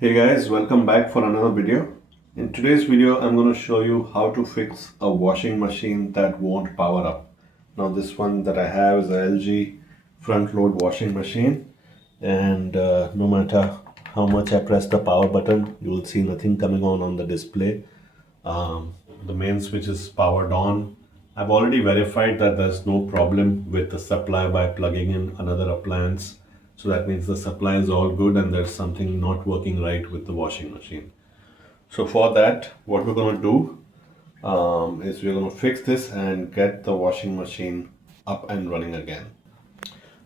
Hey guys, welcome back for another video. In today's video, I'm going to show you how to fix a washing machine that won't power up. Now this one that I have is a LG front load washing machine, and no matter how much I press the power button, you will see nothing coming on the display. The main switch is powered on. I've already verified that there's no problem with the supply by plugging in another appliance. So that means the supply is all good and there's something not working right with the washing machine. So for that, what we're going to do is we're going to fix this and get the washing machine up and running again.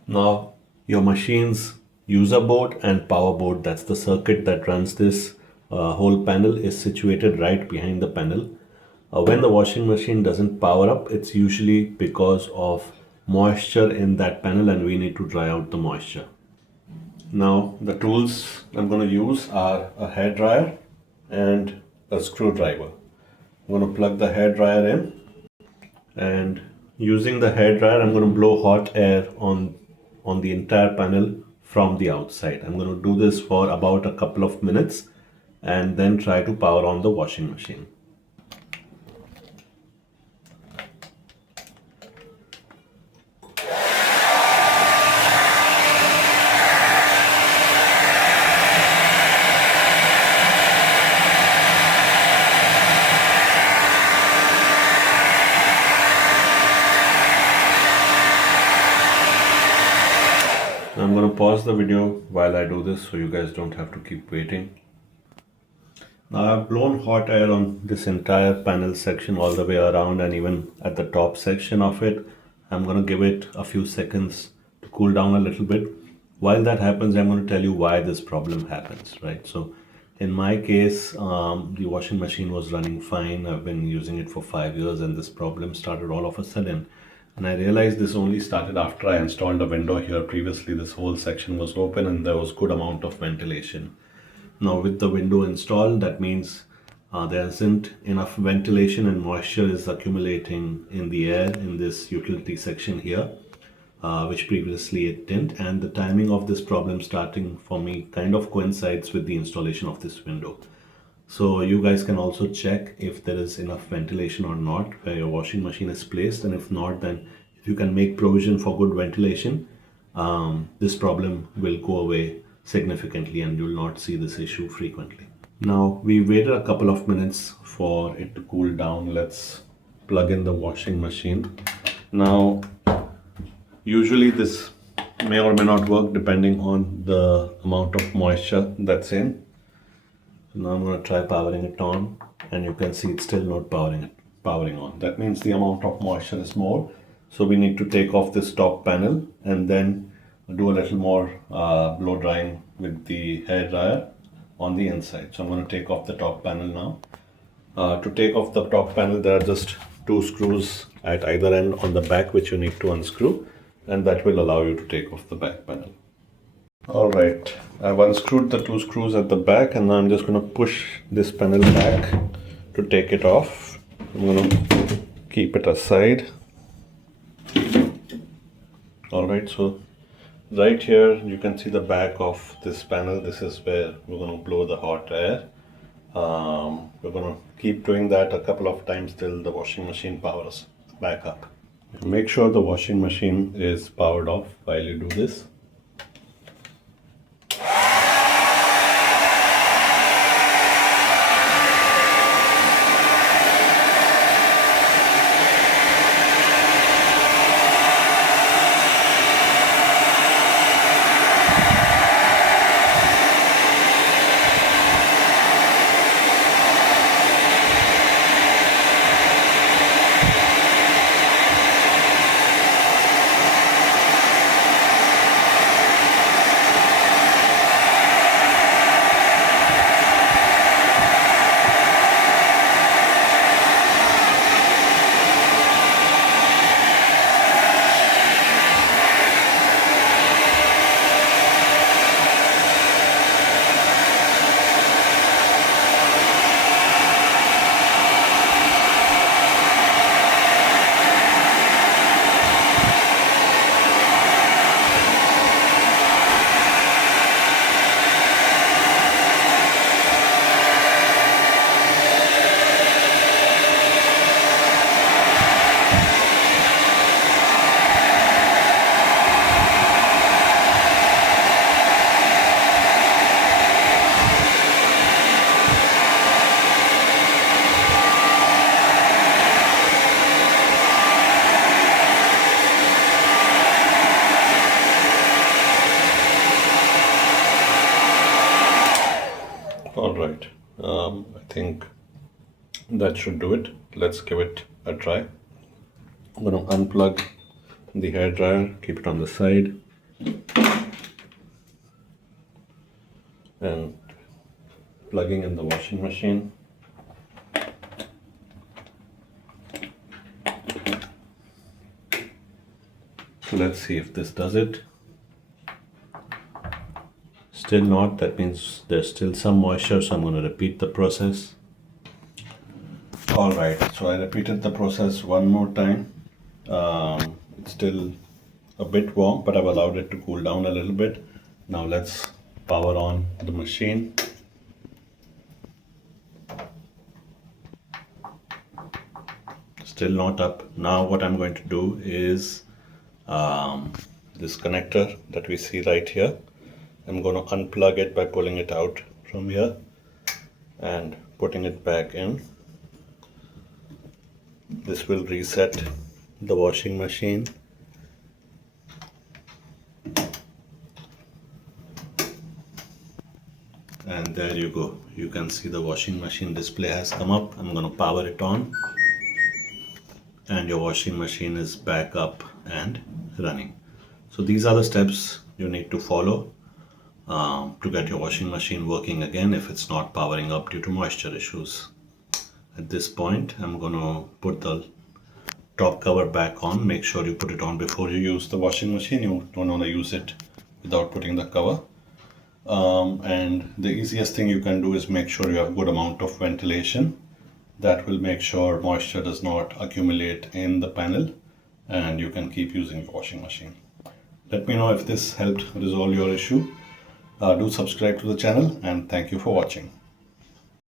Now, your machine's user board and power board, that's the circuit that runs this whole panel, is situated right behind the panel. When the washing machine doesn't power up, it's usually because of moisture in that panel and we need to dry out the moisture. Now, the tools I'm going to use are a hair dryer and a screwdriver. I'm going to plug the hair dryer in, and using the hair dryer, I'm going to blow hot air on the entire panel from the outside. I'm going to do this for about a couple of minutes and then try to power on the washing machine. I'm going to pause the video while I do this so you guys don't have to keep waiting. Now I've blown hot air on this entire panel section all the way around and even at the top section of it. I'm going to give it a few seconds to cool down a little bit. While that happens, I'm going to tell you why this problem happens, right? So in my case, the washing machine was running fine. I've been using it for 5 years and this problem started all of a sudden. And I realized this only started after I installed a window here. Previously, this whole section was open and there was good amount of ventilation. Now with the window installed, that means there isn't enough ventilation and moisture is accumulating in the air in this utility section here, which previously it didn't. And the timing of this problem starting for me kind of coincides with the installation of this window. So you guys can also check if there is enough ventilation or not where your washing machine is placed, and if not, then if you can make provision for good ventilation, this problem will go away significantly and you will not see this issue frequently. Now we waited a couple of minutes for it to cool down. Let's plug in the washing machine. Now usually this may or may not work depending on the amount of moisture that's in. Now I'm going to try powering it on, and you can see it's still not powering on. That means the amount of moisture is more. So we need to take off this top panel and then do a little more blow drying with the hair dryer on the inside. So I'm going to take off the top panel now. To take off the top panel, there are just 2 screws at either end on the back which you need to unscrew, and that will allow you to take off the back panel. Alright, I've unscrewed the 2 screws at the back, and now I'm just going to push this panel back to take it off. I'm going to keep it aside. Alright, so right here you can see the back of this panel. This is where we're going to blow the hot air. We're going to keep doing that a couple of times till the washing machine powers back up. Make sure the washing machine is powered off while you do this. All right. I think that should do it. Let's give it a try. I'm going to unplug the hair dryer, keep it on the side, and plugging in the washing machine. So let's see if this does it. Still not, that means there's still some moisture, so I'm going to repeat the process. Alright, so I repeated the process one more time. It's still a bit warm, but I've allowed it to cool down a little bit. Now let's power on the machine. Still not up. Now what I'm going to do is this connector that we see right here, I'm going to unplug it by pulling it out from here and putting it back in. This will reset the washing machine. And there you go. You can see the washing machine display has come up. I'm going to power it on. And your washing machine is back up and running. So these are the steps you need to follow to get your washing machine working again if it's not powering up due to moisture issues. At this point, I'm going to put the top cover back on. Make sure you put it on before you use the washing machine. You don't want to use it without putting the cover. And the easiest thing you can do is make sure you have a good amount of ventilation. That will make sure moisture does not accumulate in the panel and you can keep using the washing machine. Let me know if this helped resolve your issue. Do subscribe to the channel and thank you for watching.